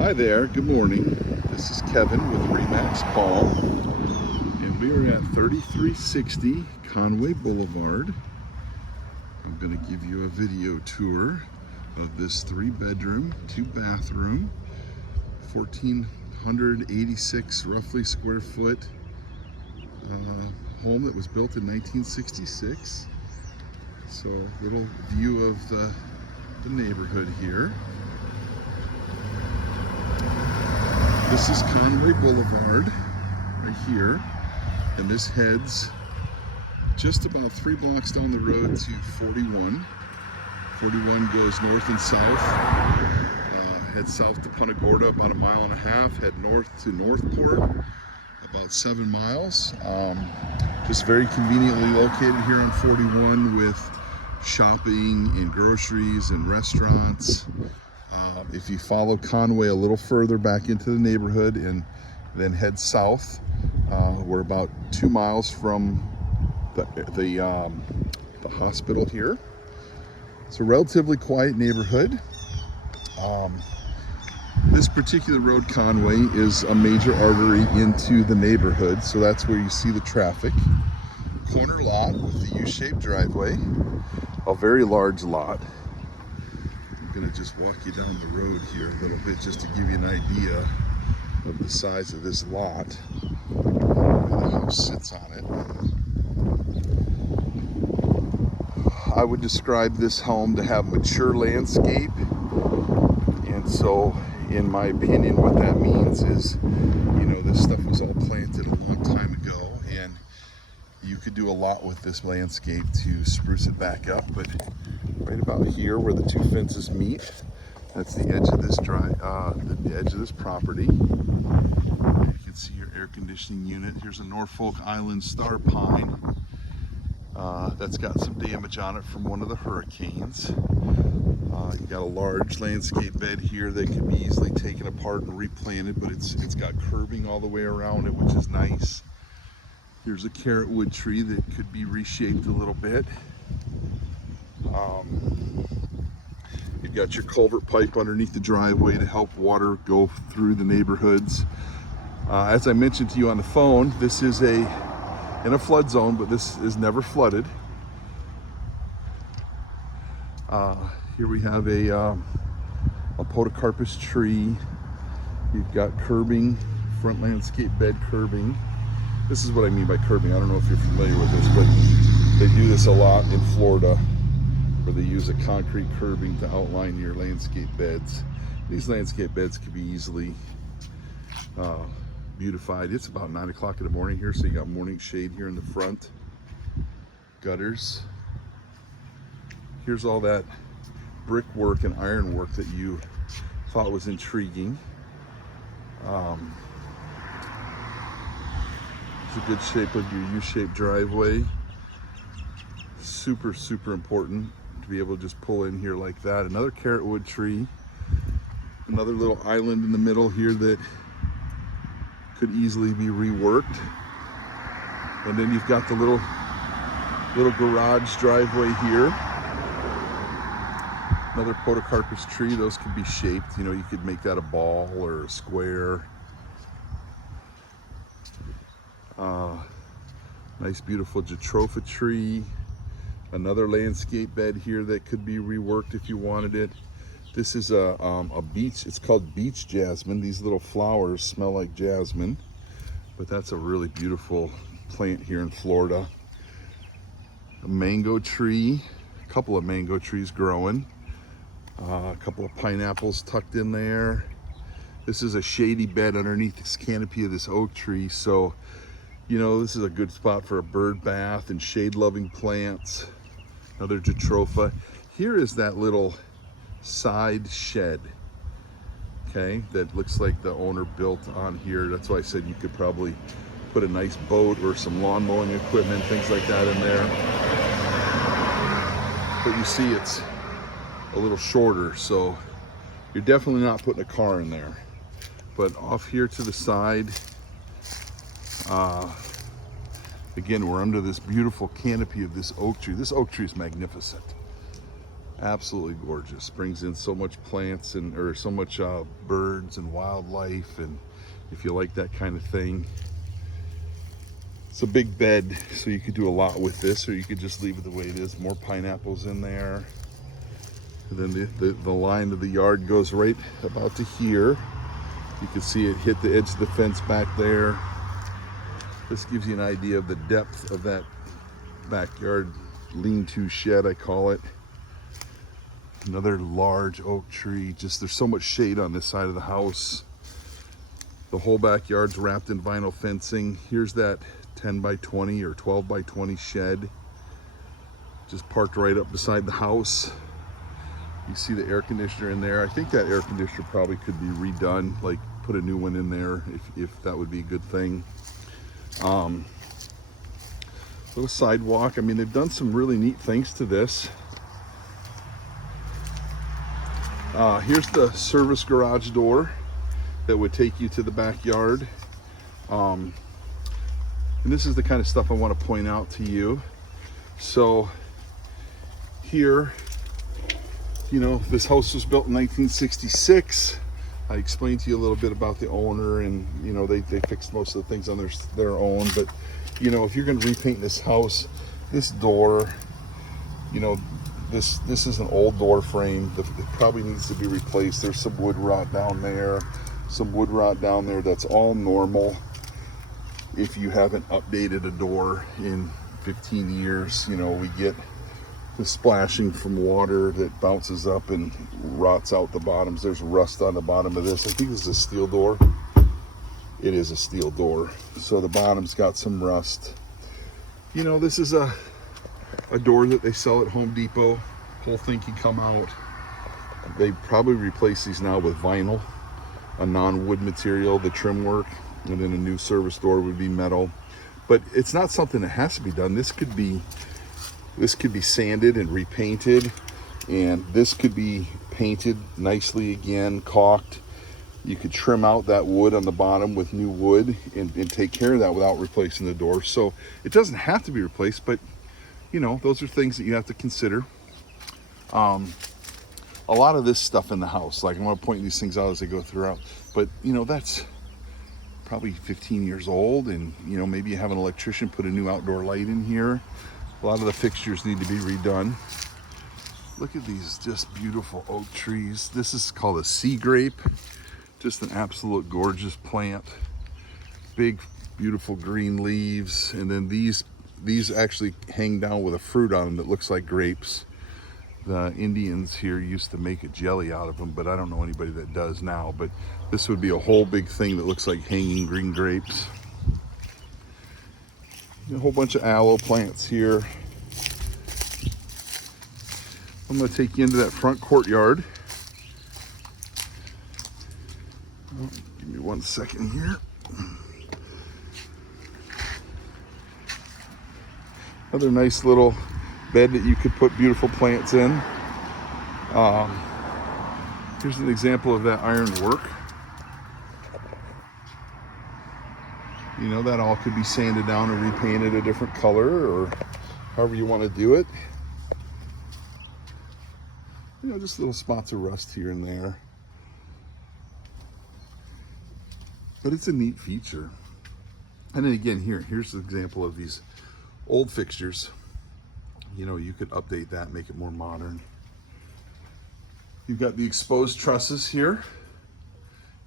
Hi there, good morning. This is Kevin with Remax Paul, and we are at 3360 Conway Boulevard. I'm going to give you a video tour of this 3-bedroom, 2-bathroom, 1,486 roughly square foot home that was built in 1966. So a little view of the neighborhood here. This is Conway Boulevard right here, and this heads just about 3 blocks down the road to 41. 41 goes north and south, heads south to Punta Gorda about 1.5 miles, head north to Northport about 7 miles. Just very conveniently located here on 41 with shopping and groceries and restaurants. If you follow Conway a little further back into the neighborhood and then head south, we're about 2 miles from the hospital here. It's a relatively quiet neighborhood. This particular road, Conway, is a major artery into the neighborhood, so that's where you see the traffic. Corner lot with the U-shaped driveway, a very large lot. I'm going to just walk you down the road here a little bit just to give you an idea of the size of this lot. The house sits on it. I would describe this home to have mature landscape, and so in my opinion what that means is, this stuff was all planted a long time ago, and you could do a lot with this landscape to spruce it back up. But right about here where the 2 fences meet, that's the edge of this the edge of this property. You can see your air conditioning unit. Here's a Norfolk Island star pine that's got some damage on it from one of the hurricanes. You got a large landscape bed here that could be easily taken apart and replanted, but it's got curbing all the way around it, which is nice. Here's a carrot wood tree that could be reshaped a little bit. You've got your culvert pipe underneath the driveway to help water go through the neighborhoods. As I mentioned to you on the phone, this is in a flood zone, but this is never flooded. Here we have a podocarpus tree. You've got curbing, front landscape bed curbing. This is what I mean by curbing. I don't know if you're familiar with this, but they do this a lot in Florida, where they use a concrete curbing to outline your landscape beds. These landscape beds can be easily beautified. It's about 9 o'clock in the morning here, so you got morning shade here in the front. Gutters. Here's all that brickwork and ironwork that you thought was intriguing. It's a good shape of your U-shaped driveway. Super, super important to be able to just pull in here like that. Another carrot wood tree. Another little island in the middle here that could easily be reworked. And then you've got the little garage driveway here. Another podocarpus tree. Those could be shaped. You could make that a ball or a square. Nice beautiful jatropha tree. Another landscape bed here that could be reworked if you wanted it. This is a beach, it's called beach jasmine. These little flowers smell like jasmine, but that's a really beautiful plant here in Florida. A mango tree, a couple of mango trees growing. A couple of pineapples tucked in there. This is a shady bed underneath this canopy of this oak tree, so this is a good spot for a bird bath and shade-loving plants. Another jatropha. Here is that little side shed, okay, that looks like the owner built on here. That's why I said you could probably put a nice boat or some lawn mowing equipment, things like that in there. But you see it's a little shorter, so you're definitely not putting a car in there. But off here to the side, again, we're under this beautiful canopy of this oak tree. This oak tree is magnificent. Absolutely gorgeous. Brings in so much plants and or so much birds and wildlife, and if you like that kind of thing. It's a big bed, so you could do a lot with this, or you could just leave it the way it is. More pineapples in there. And then the line of the yard goes right about to here. You can see it hit the edge of the fence back there. This gives you an idea of the depth of that backyard lean-to shed, I call it. Another large oak tree. Just there's so much shade on this side of the house. The whole backyard's wrapped in vinyl fencing. Here's that 10 by 20 or 12 by 20 shed. Just parked right up beside the house. You see the air conditioner in there. I think that air conditioner probably could be redone, like put a new one in there if that would be a good thing. Little sidewalk. I mean, they've done some really neat things to this. Here's the service garage door that would take you to the backyard. And this is the kind of stuff I want to point out to you. So here, you know, this house was built in 1966. I explained to you a little bit about the owner, and you know, they fixed most of the things on their own. But you know, if you're going to repaint this house, this door, you know, this is an old door frame. It probably needs to be replaced. There's some wood rot down there, some wood rot down there. That's all normal if you haven't updated a door in 15 years. You know, we get the splashing from water that bounces up and rots out the bottoms. There's rust on the bottom of this. I think this is a steel door. It is a steel door. So the bottom's got some rust. You know, this is a door that they sell at Home Depot. Whole thing can come out. They probably replace these now with vinyl, a non-wood material, the trim work, and then a new service door would be metal. But it's not something that has to be done. This could be sanded and repainted, and this could be painted nicely again, caulked. You could trim out that wood on the bottom with new wood and take care of that without replacing the door. So it doesn't have to be replaced, but you know, those are things that you have to consider. A lot of this stuff in the house, like I'm going to point these things out as I go throughout, but you know, that's probably 15 years old, and you know, maybe you have an electrician put a new outdoor light in here. A lot of the fixtures need to be redone. Look at these just beautiful oak trees. This is called a sea grape. Just an absolute gorgeous plant. Big, beautiful green leaves, and then these actually hang down with a fruit on them that looks like grapes. The Indians here used to make a jelly out of them, but I don't know anybody that does now. But this would be a whole big thing that looks like hanging green grapes. A whole bunch of aloe plants here. I'm going to take you into that front courtyard. Oh, give me 1 second here. Another nice little bed that you could put beautiful plants in. Here's an example of that ironwork. You know, that all could be sanded down and repainted a different color, or however you want to do it. You know, just little spots of rust here and there. But it's a neat feature. And then again, here's an example of these old fixtures. You know, you could update that, make it more modern. You've got the exposed trusses here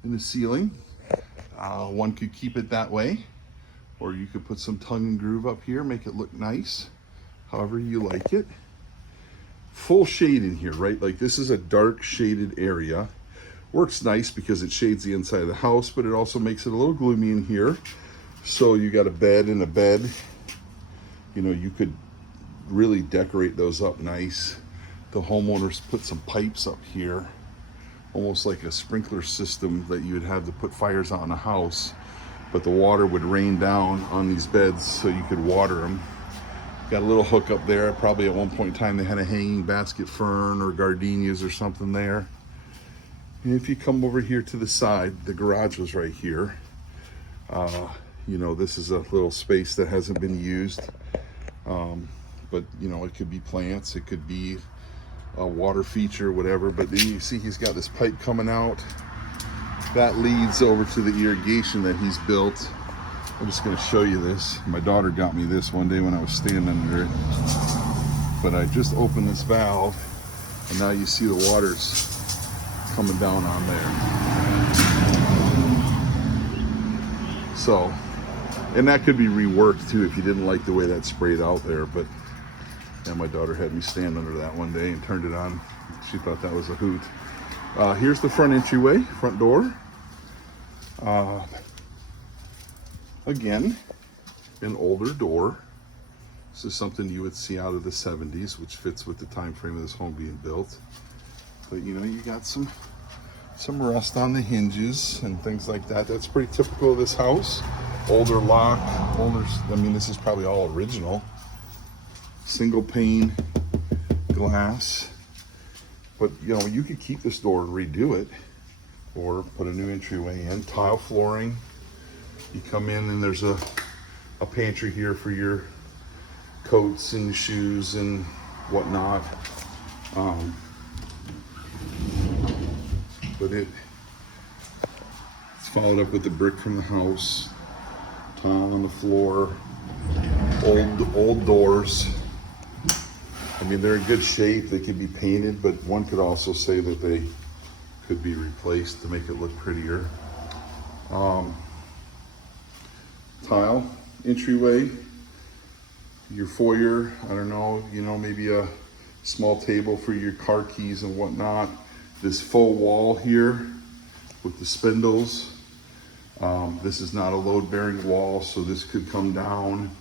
in the ceiling. One could keep it that way, or you could put some tongue and groove up here, make it look nice, however you like it. Full shade in here, right? Like this is a dark shaded area. Works nice because it shades the inside of the house, but it also makes it a little gloomy in here. So you got a bed and a bed. You know, you could really decorate those up nice. The homeowners put some pipes up here, almost like a sprinkler system that you would have to put fires out in a house, but the water would rain down on these beds so you could water them. Got a little hook up there. Probably at one point in time they had a hanging basket fern or gardenias or something there. And if you come over here to the side, the garage was right here. You know, this is a little space that hasn't been used. But you know, it could be plants, it could be water feature, whatever. But then you see he's got this pipe coming out. That leads over to the irrigation that he's built. I'm just going to show you this. My daughter got me this one day when I was standing under it. But I just opened this valve, and now you see the water's coming down on there. So, and that could be reworked too if you didn't like the way that sprayed out there. But yeah, my daughter had me stand under that one day and turned it on. She thought that was a hoot. Here's the front entryway, front door. Again, an older door. This is something you would see out of the 70s, which fits with the time frame of this home being built. But you know, you got some rust on the hinges and things like that. That's pretty typical of this house. Older lock, I mean, this is probably all original. Single pane glass. But you know, you could keep this door and redo it, or put a new entryway in. Tile flooring. You come in and there's a pantry here for your coats and shoes and whatnot. But it's followed up with the brick from the house, tile on the floor, old doors. I mean, they're in good shape. They could be painted, but one could also say that they could be replaced to make it look prettier. Tile entryway, your foyer, I don't know, you know, maybe a small table for your car keys and whatnot. This faux wall here with the spindles. This is not a load-bearing wall, so this could come down,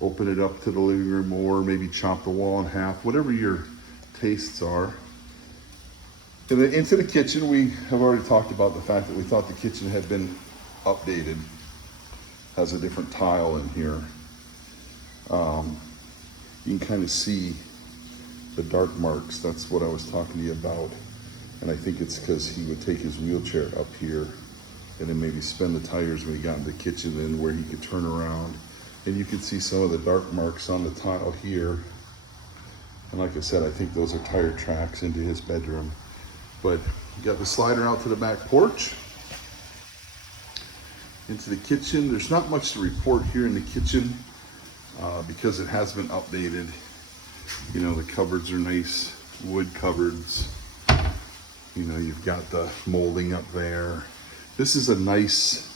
open it up to the living room more, maybe chop the wall in half, whatever your tastes are. And then into the kitchen, we have already talked about the fact that we thought the kitchen had been updated. Has a different tile in here. You can kind of see the dark marks. That's what I was talking to you about. And I think it's because he would take his wheelchair up here and then maybe spin the tires when he got in the kitchen, and where he could turn around. And you can see some of the dark marks on the tile here. And like I said, I think those are tire tracks into his bedroom. But you got the slider out to the back porch. Into the kitchen. There's not much to report here in the kitchen because it has been updated. You know, the cupboards are nice wood cupboards. You know, you've got the molding up there. This is a nice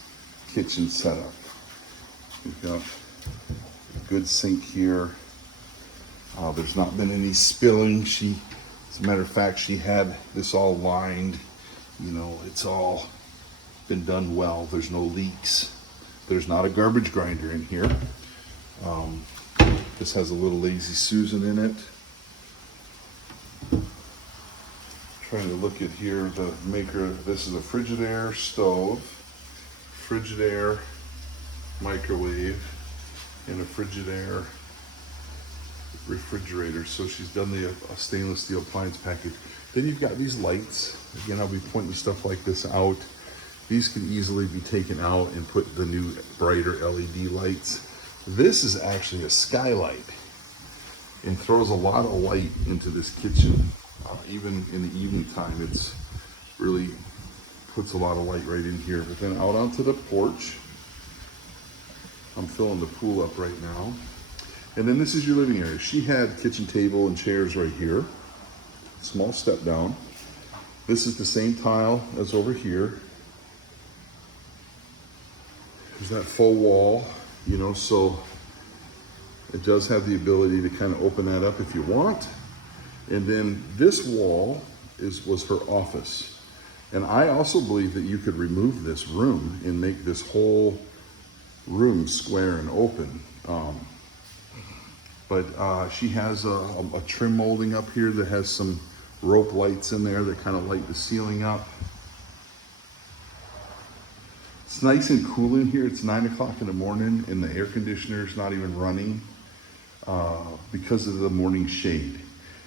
kitchen setup. We've got a good sink here. There's not been any spilling. As a matter of fact, she had this all lined. You know, it's all been done well. There's no leaks. There's not a garbage grinder in here. This has a little Lazy Susan in it. Trying to look at here, the maker. This is a Frigidaire stove, Frigidaire microwave, and a Frigidaire refrigerator. So she's done the stainless steel appliance package. Then you've got these lights. Again, I'll be pointing stuff like this out. These can easily be taken out and put the new brighter LED lights. This is actually a skylight and throws a lot of light into this kitchen. Even in the evening time, it's really puts a lot of light right in here. But then out onto the porch, I'm filling the pool up right now. And then this is your living area. She had kitchen table and chairs right here. Small step down. This is the same tile as over here. There's that faux wall, you know, so it does have the ability to kind of open that up if you want. And then this wall was her office. And I also believe that you could remove this room and make this whole room square and open. But she has a trim molding up here that has some rope lights in there that kind of light the ceiling up. It's nice and cool in here. It's 9 o'clock in the morning and the air conditioner is not even running because of the morning shade.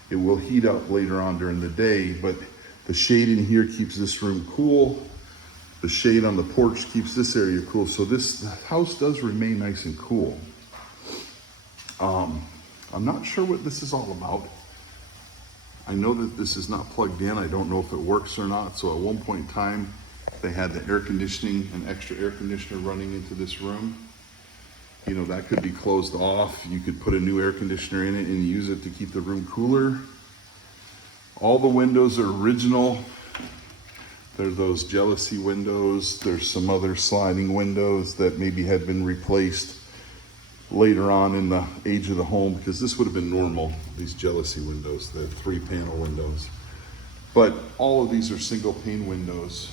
It will heat up later on during the day, but the shade in here keeps this room cool. The shade on the porch keeps this area cool. So the house does remain nice and cool. I'm not sure what this is all about. I know that this is not plugged in. I don't know if it works or not. So at one point in time, they had the air conditioning, an extra air conditioner running into this room. You know, that could be closed off. You could put a new air conditioner in it and use it to keep the room cooler. All the windows are original. There's those jealousy windows. There's some other sliding windows that maybe had been replaced later on in the age of the home, because this would have been normal, these jealousy windows, the 3-panel windows. But all of these are single pane windows.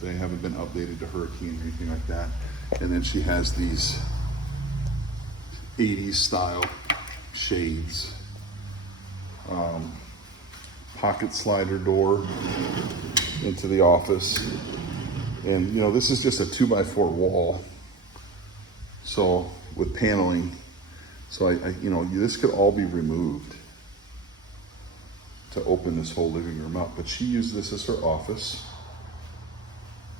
They haven't been updated to hurricane or anything like that. And then she has these 80s style shades. Pocket slider door into the office. And you know, this is just a 2x4 wall. So with paneling, so you know, this could all be removed to open this whole living room up. But she used this as her office.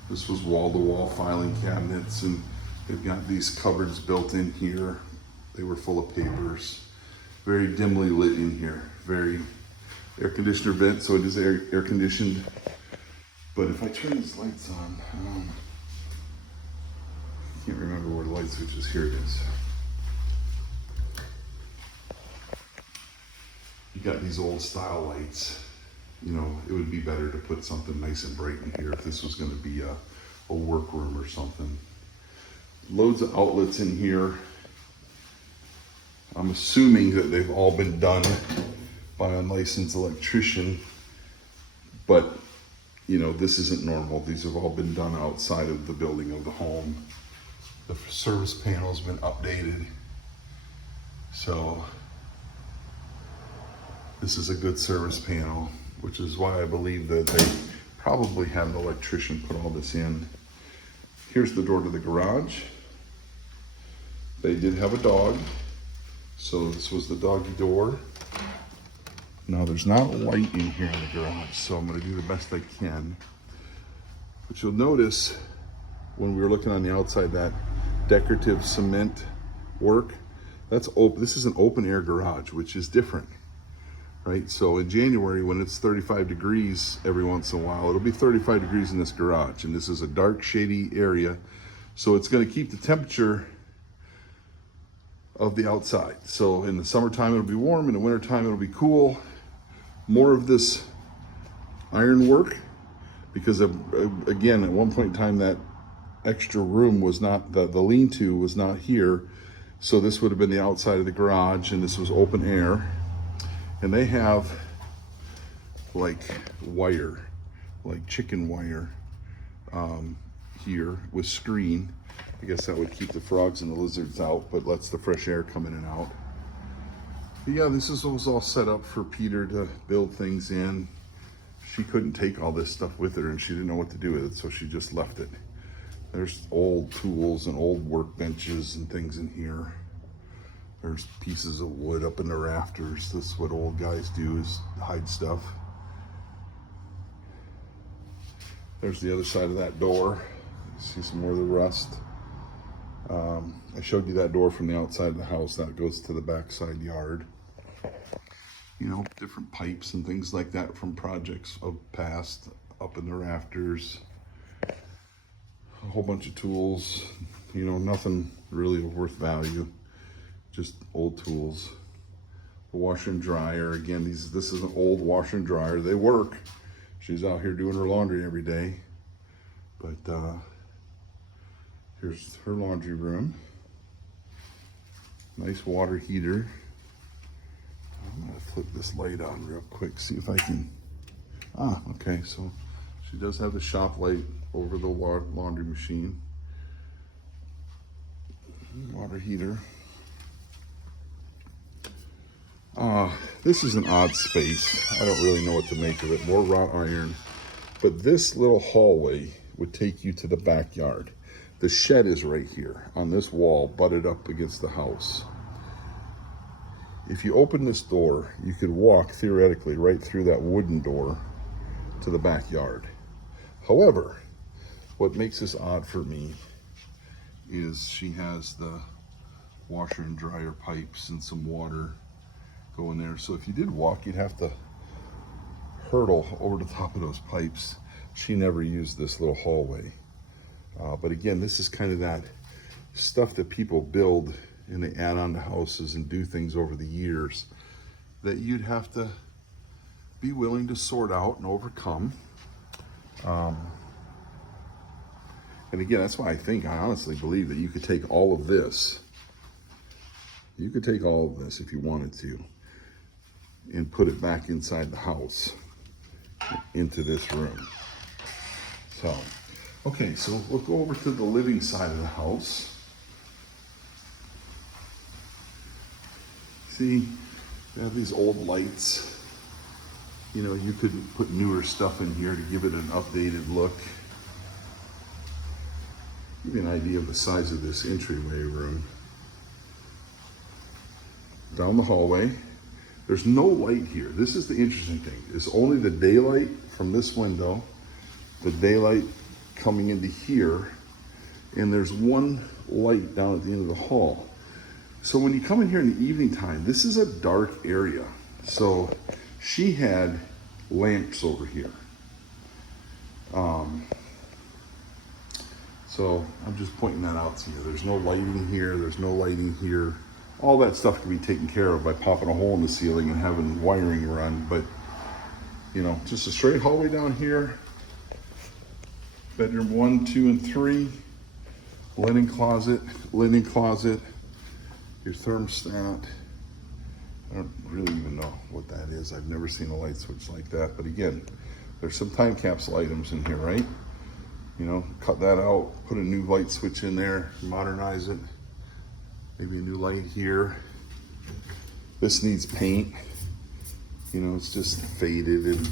This was wall-to-wall filing cabinets, and they've got these cupboards built in here. They were full of papers. Very dimly lit in here. Very air conditioner vent, so it is air conditioned. But if I turn these lights on, I can't remember where the light switch is. Here it is. You got these old style lights. You know, it would be better to put something nice and bright in here if this was going to be a workroom or something. Loads of outlets in here. I'm assuming that they've all been done by a licensed electrician, but you know, this isn't normal. These have all been done outside of the building of the home. The service panel's been updated. So this is a good service panel, which is why I believe that they probably had an electrician put all this in. Here's the door to the garage. They did have a dog, so this was the doggy door. Now there's not a light in here in the garage, so I'm gonna do the best I can. But you'll notice when we were looking on the outside, that decorative cement work, that's open. This is an open air garage, which is different, right? So in January, when it's 35 degrees every once in a while, it'll be 35 degrees in this garage, and this is a dark, shady area. So it's gonna keep the temperature of the outside. So in the summertime, it'll be warm. In the wintertime, it'll be cool. More of this iron work, because again, at one point in time, that extra room was not, the lean-to was not here. So this would have been the outside of the garage, and this was open air. And they have like wire, like chicken wire here with screen. I guess that would keep the frogs and the lizards out, but lets the fresh air come in and out. But yeah, this was all set up for Peter to build things in. She couldn't take all this stuff with her, and she didn't know what to do with it, so she just left it. There's old tools and old workbenches and things in here. There's pieces of wood up in the rafters. This is what old guys do, is hide stuff. There's the other side of that door. You see some more of the rust. I showed you that door from the outside of the house. That goes to the backside yard. You know, different pipes and things like that from projects of past up in the rafters. A whole bunch of tools. You know, nothing really of worth value. Just old tools. The washer and dryer. Again, this is an old washer and dryer. They work. She's out here doing her laundry every day. But here's her laundry room. Nice water heater. I'm gonna flip this light on real quick, see if I can. Okay, so she does have the shop light over the laundry machine. Water heater. This is an odd space. I don't really know what to make of it. More wrought iron. But this little hallway would take you to the backyard. The shed is right here on this wall, butted up against the house. If you open this door, you could walk theoretically right through that wooden door to the backyard. However, what makes this odd for me is she has the washer and dryer pipes and some water going there. So if you did walk, you'd have to hurdle over the top of those pipes. She never used this little hallway. But again, this is kind of that stuff that people build and they add on to houses and do things over the years that you'd have to be willing to sort out and overcome. And again, that's why I honestly believe that you could take all of this. You could take all of this if you wanted to and put it back inside the house, into this room. So, okay, so we'll go over to the living side of the house. See, they have these old lights. You know, you could put newer stuff in here to give it an updated look. Give you an idea of the size of this entryway room. Down the hallway, there's no light here. This is the interesting thing. It's only the daylight from this window, the daylight coming into here, and there's one light down at the end of the hall. So when you come in here in the evening time, this is a dark area. So she had lamps over here. So I'm just pointing that out to you. There's no lighting here, there's no lighting here. All that stuff can be taken care of by popping a hole in the ceiling and having wiring run, but you know, just a straight hallway down here. Bedroom 1, 2, and 3. Linen closet, your thermostat. I don't really even know what that is. I've never seen a light switch like that, but again, there's some time capsule items in here, right? You know, cut that out, put a new light switch in there, modernize it. Maybe a new light here. This needs paint. You know, it's just faded,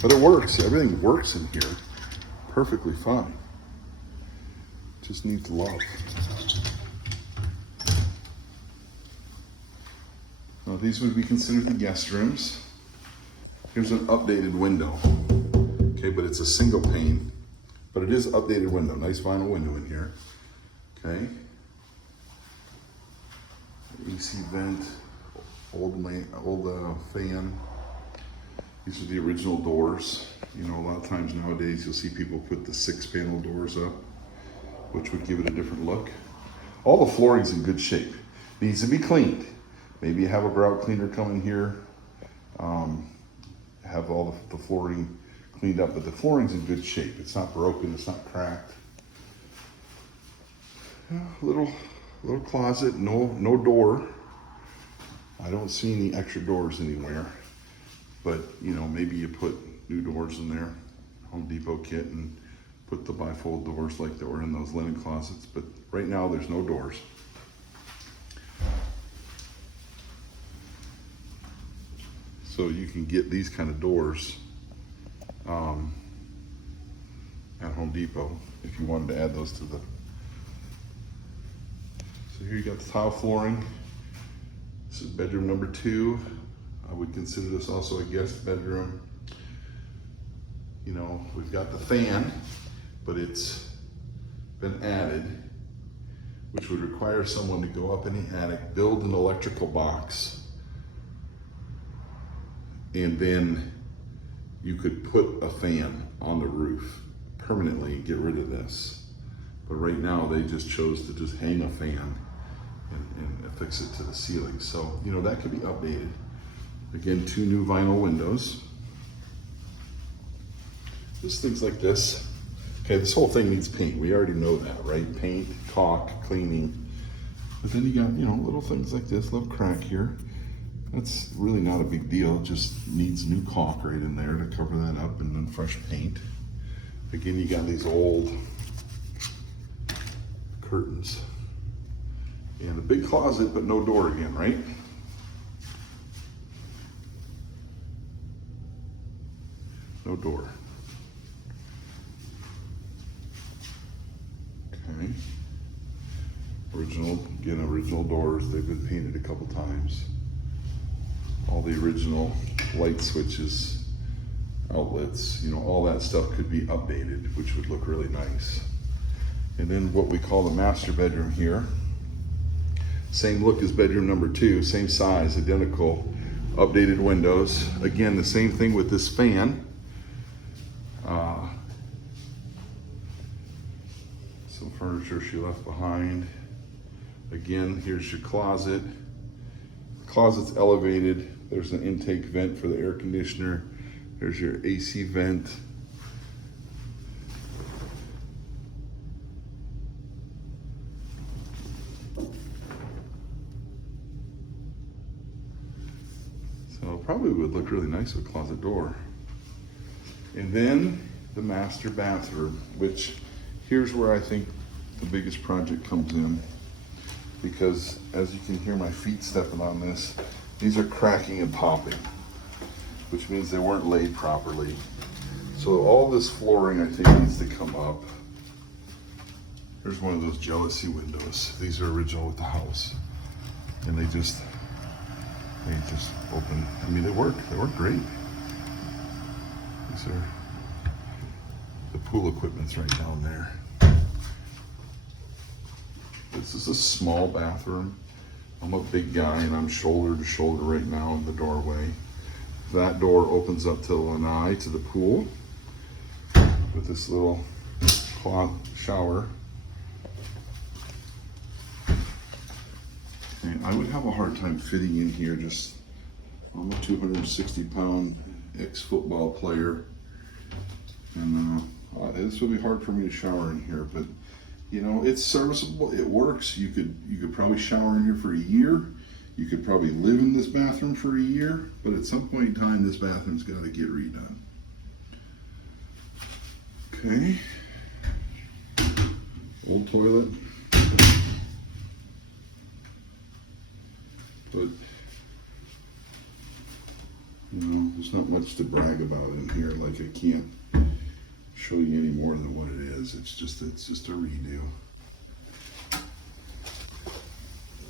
but it works. Everything works in here perfectly fine. Just needs love. Now, these would be considered the guest rooms. Here's an updated window. Okay, but it's a single pane, but it is updated window. Nice vinyl window in here. Okay. AC vent, old fan. These are the original doors. You know, a lot of times nowadays you'll see people put the 6-panel doors up, which would give it a different look. All the flooring's in good shape. Needs to be cleaned. Maybe have a grout cleaner come in here, have all the flooring cleaned up, but the flooring's in good shape. It's not broken, it's not cracked. Little closet, no door. I don't see any extra doors anywhere, but you know, maybe you put new doors in there, Home Depot kit, and put the bifold doors like that were in those linen closets, but right now there's no doors. So you can get these kind of doors at Home Depot if you wanted to add those to the. So here you got the tile flooring. This is bedroom number 2. I would consider this also a guest bedroom. You know, we've got the fan, but it's been added, which would require someone to go up in the attic, build an electrical box, and then you could put a fan on the roof permanently and get rid of this. But right now they just chose to just hang a fan and affix it to the ceiling. So, you know, that could be updated. Again, 2 new vinyl windows. Just things like this. Okay, this whole thing needs paint. We already know that, right? Paint, caulk, cleaning. But then you got, you know, little things like this, little crack here. That's really not a big deal. It just needs new caulk right in there to cover that up, and then fresh paint. Again, you got these old curtains. And a big closet, but no door again, right? No door. Okay. Original doors. They've been painted a couple times. All the original light switches, outlets, you know, all that stuff could be updated, which would look really nice. And then what we call the master bedroom here. Same look as bedroom number 2, same size, identical, updated windows. Again, the same thing with this fan. Some furniture she left behind. Again, here's your closet. The closet's elevated. There's an intake vent for the air conditioner. There's your AC vent. So probably would look really nice with a closet door. And then the master bathroom, which here's where I think the biggest project comes in, because as you can hear my feet stepping on this, these are cracking and popping, which means they weren't laid properly. So all this flooring I think needs to come up. Here's one of those jealousy windows. These are original with the house. And they just open. I mean, they work great. These are, the pool equipment's right down there. This is a small bathroom. I'm a big guy and I'm shoulder to shoulder right now in the doorway. That door opens up to the lanai, to the pool, with this little cloth shower. And I would have a hard time fitting in here. Just, I'm a 260-pound ex-football player, and this would be hard for me to shower in here. But you know, it's serviceable. It works. You could probably shower in here for a year. You could probably live in this bathroom for a year. But at some point in time, this bathroom's got to get redone. Okay. Old toilet. But, you know, there's not much to brag about in here. Like, I can't show you any more than what it is. It's just a redo. I'll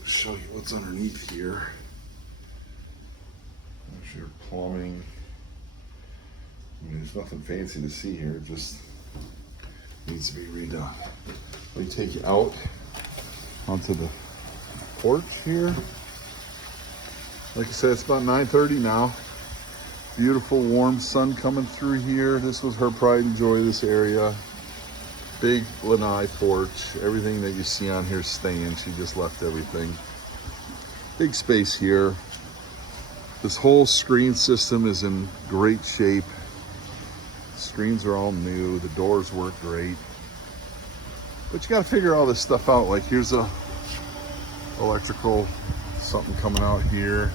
show you what's underneath here. There's your plumbing. I mean, there's nothing fancy to see here. It just needs to be redone. Let me take you out onto the porch here. Like I said, it's about 9:30 now. Beautiful warm sun coming through here. This was her pride and joy, this area. Big lanai porch. Everything that you see on here is staying. She just left everything. Big space here. This whole screen system is in great shape. Screens are all new. The doors work great. But you got to figure all this stuff out. Like, here's a electrical something coming out here.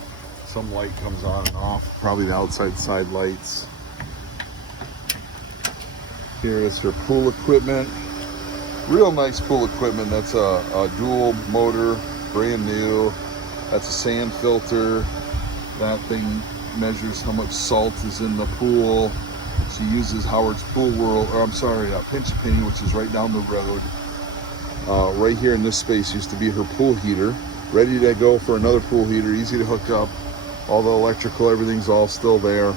Some light comes on and off, probably the outside side lights. Here is her pool equipment. Real nice pool equipment. That's a dual motor, brand new. That's a sand filter. That thing measures how much salt is in the pool. She uses Howard's Pool World, or I'm sorry, Pinch a Penny, which is right down the road. Right here in this space used to be her pool heater. Ready to go for another pool heater, easy to hook up. All the electrical, everything's all still there.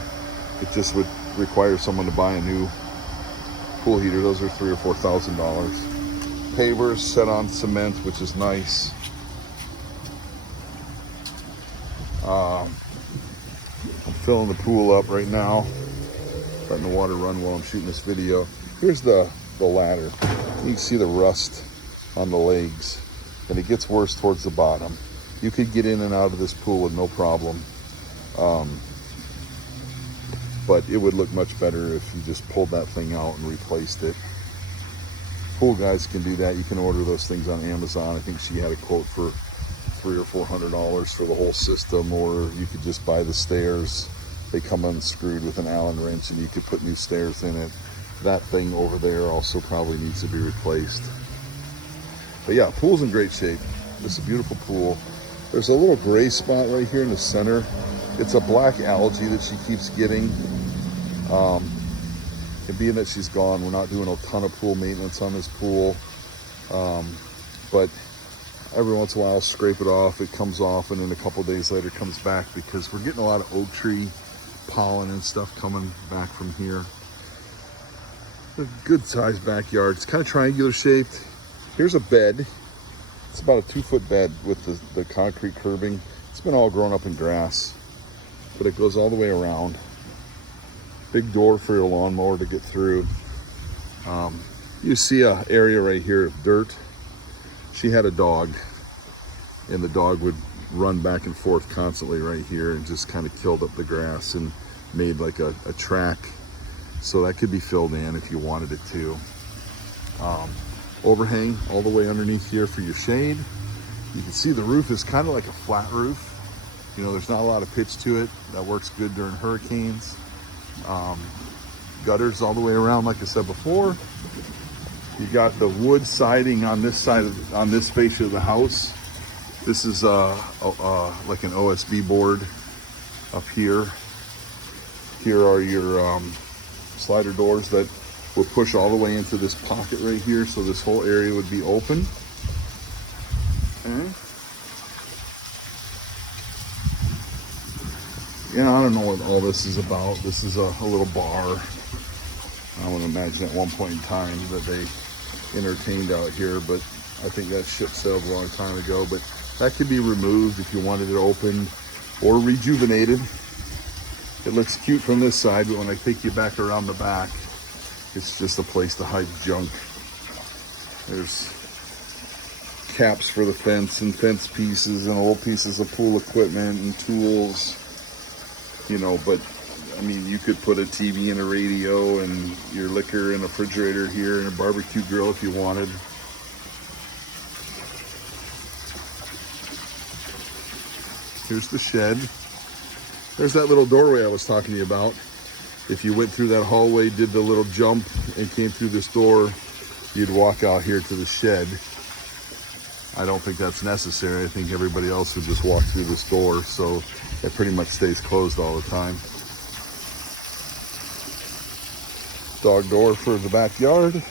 It just would require someone to buy a new pool heater. Those are $3,000 or $4,000. Pavers set on cement, which is nice. I'm filling the pool up right now. Letting the water run while I'm shooting this video. Here's the ladder. You can see the rust on the legs. And it gets worse towards the bottom. You could get in and out of this pool with no problem. But it would look much better if you just pulled that thing out and replaced it. Pool guys can do that. You can order those things on Amazon. I think she had a quote for $300 or $400 for the whole system, or you could just buy the stairs. They come unscrewed with an Allen wrench and you could put new stairs in it. That thing over there also probably needs to be replaced. But yeah, pool's in great shape. This is a beautiful pool. There's a little gray spot right here in the center. It's a black algae that she keeps getting. And being that she's gone, we're not doing a ton of pool maintenance on this pool. But every once in a while, I'll scrape it off. It comes off, and then a couple days later, it comes back because we're getting a lot of oak tree pollen and stuff coming back from here. A good sized backyard. It's kind of triangular shaped. Here's a bed. It's about a 2-foot bed with the concrete curbing. It's been all grown up in grass. but it goes all the way around. Big door for your lawnmower to get through. You see a area right here of dirt. She had a dog, and the dog would run back and forth constantly right here and just kind of killed up the grass and made like a track. So that could be filled in if you wanted it to. Overhang all the way underneath here for your shade. You can see the roof is kind of like a flat roof. You know, there's not a lot of pitch to it. That works good during hurricanes. Gutters all the way around, like I said before. You got the wood siding on this side on this fascia of the house. This is like an OSB board up here. Here are your slider doors that will push all the way into this pocket right here, so this whole area would be open. Okay. Yeah, I don't know what all this is about. This is a little bar. I would imagine at one point in time that they entertained out here, but I think that ship sailed a long time ago. But that could be removed if you wanted it opened or rejuvenated. It looks cute from this side, but when I take you back around the back, it's just a place to hide junk. There's caps for the fence and fence pieces and old pieces of pool equipment and tools, you know, but I mean, you could put a TV and a radio and your liquor and a refrigerator here and a barbecue grill if you wanted. Here's the shed. There's that little doorway I was talking to you about. If you went through that hallway, did the little jump and came through this door, you'd walk out here to the shed. I don't think that's necessary. I think everybody else would just walk through this door, so it pretty much stays closed all the time. Dog door for the backyard.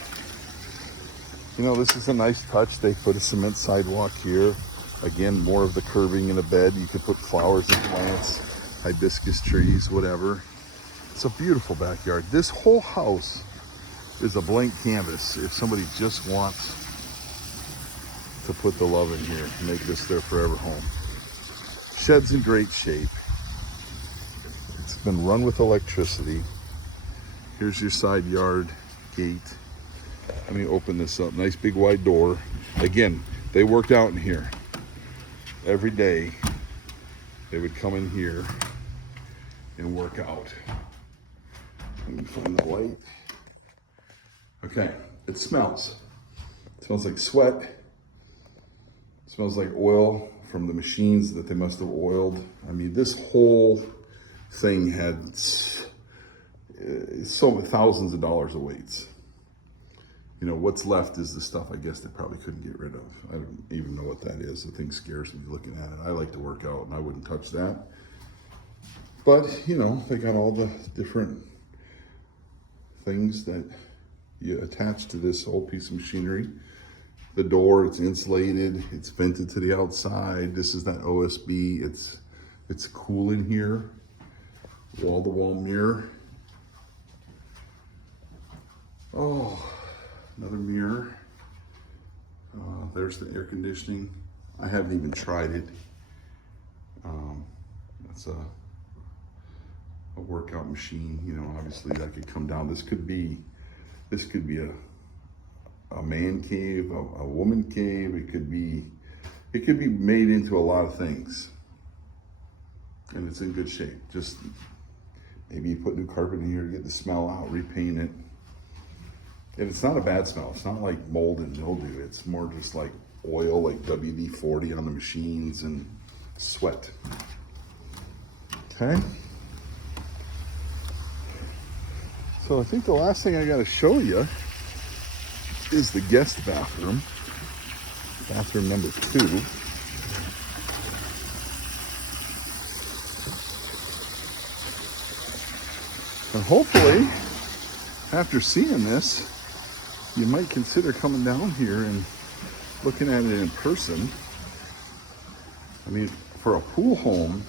You know, this is a nice touch. They put a cement sidewalk here. Again, more of the curbing in a bed. You could put flowers and plants, hibiscus trees, whatever. It's a beautiful backyard. This whole house is a blank canvas if somebody just wants to put the love in here, make this their forever home. Shed's in great shape. It's been run with electricity. Here's your side yard gate. Let me open this up. Nice big wide door. Again, they worked out in here. Every day, they would come in here and work out. Let me find the light. Okay, it smells. It smells like sweat. It smells like oil from the machines that they must have oiled. I mean, this whole thing had so thousands of dollars of weights. You know, what's left is the stuff I guess they probably couldn't get rid of. I don't even know what that is. The thing scares me looking at it. I like to work out and I wouldn't touch that. But, you know, they got all the different things that you attach to this whole piece of machinery. The door, it's insulated, it's vented to the outside. This is that OSB. It's cool in here. Wall-to-wall mirror. Oh, another mirror. There's the air conditioning. I haven't even tried it. That's a workout machine. You know, obviously that could come down. This could be a man cave, a woman cave. It could be made into a lot of things. And it's in good shape. Just maybe you put new carpet in here to get the smell out, repaint it. And it's not a bad smell. It's not like mold and mildew. It's more just like oil, like WD-40 on the machines and sweat. Okay. So I think the last thing I got to show you is the guest bathroom. Bathroom number 2. And hopefully, after seeing this, you might consider coming down here and looking at it in person. I mean, for a pool home,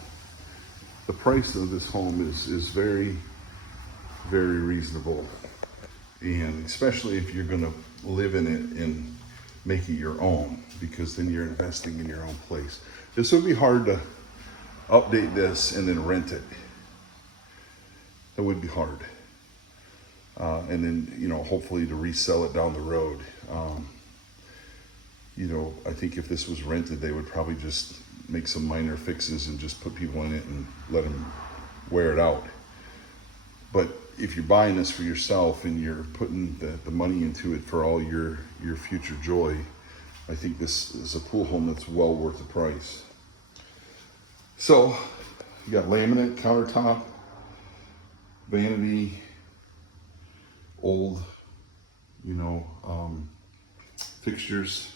the price of this home is very, very reasonable. And especially if you're gonna live in it and make it your own, because then you're investing in your own place. This would be hard to update this and then rent it. that would be hard. And then, you know, hopefully to resell it down the road. You know, I think if this was rented, they would probably just make some minor fixes and just put people in it and let them wear it out. But if you're buying this for yourself and you're putting the money into it for all your future joy, I think this is a pool home that's well worth the price. So you got laminate countertop, vanity, old, you know, fixtures,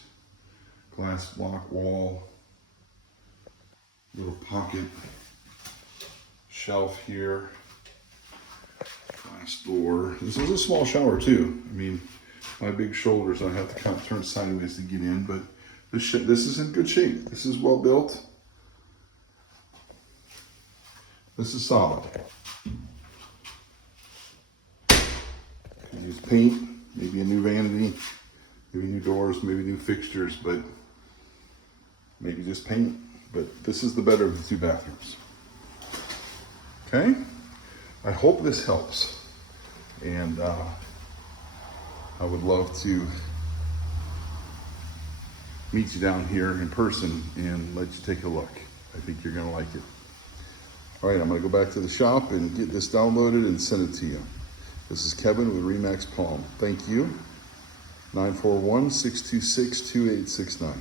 glass block wall, little pocket shelf here, glass door. This is a small shower too. I mean, my big shoulders, I have to kind of turn sideways to get in, but this is in good shape. This is well built. This is solid. Could use paint, maybe a new vanity, maybe new doors, maybe new fixtures, but maybe just paint. But this is the better of the two bathrooms. Okay? I hope this helps. And I would love to meet you down here in person and let you take a look. I think you're gonna like it. All right, I'm gonna go back to the shop and get this downloaded and send it to you. This is Kevin with Remax Palm. Thank you. 941-626-2869.